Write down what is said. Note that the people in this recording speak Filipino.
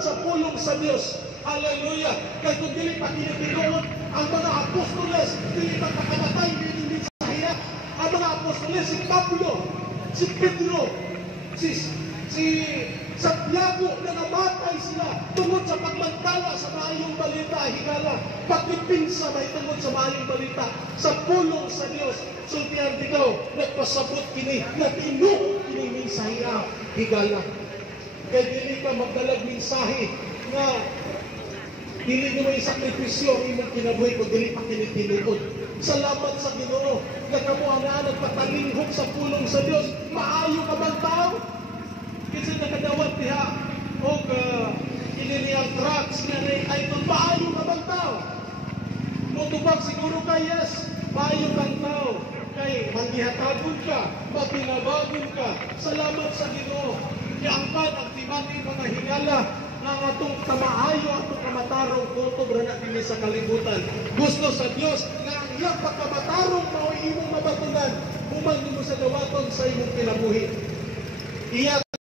sa pulong sa Dios. Hallelujah. Kaya kung dili pa kinitinuod, ang mga apostoles, dili pa pakamatay, dili sa hiya. Ang mga apostoles, si Pablo, si Pedro, si Santiago, na namatay sila tungod sa pagmantala sa maayong balita, higala, pagpipinsa may tungod sa maayong balita, sa pulong sa Dios. Sultihan ikaw, nagpasabot kini, natinuod kini mensahe, higala. Kaya dili ka magdalag mensahe nga dili nyo may sakripisyo ang imong kinabuhi kung dili pa kinitinuod. Salamat sa Ginoo na kamuana nagpatalinghog sa pulong sa Dios. Maayo ka bang tao? Kasi nakadawat diha o iniliyang tracks nga na idol, maayo ka bang tao? Mutubag siguro ka, yes, maayo kang tao. Kay manggihatagon ka, mapinabagon ka. Salamat sa Ginoo. Iangkan ang timani mga hingala na atong tamaayo, atong kamatarong kutob na natin sa kalibutan. Gusto sa Dios na ang iyang pagkamatarong mao imong mabatulan, human mo sa dawaton sa imong kinabuhi. Iya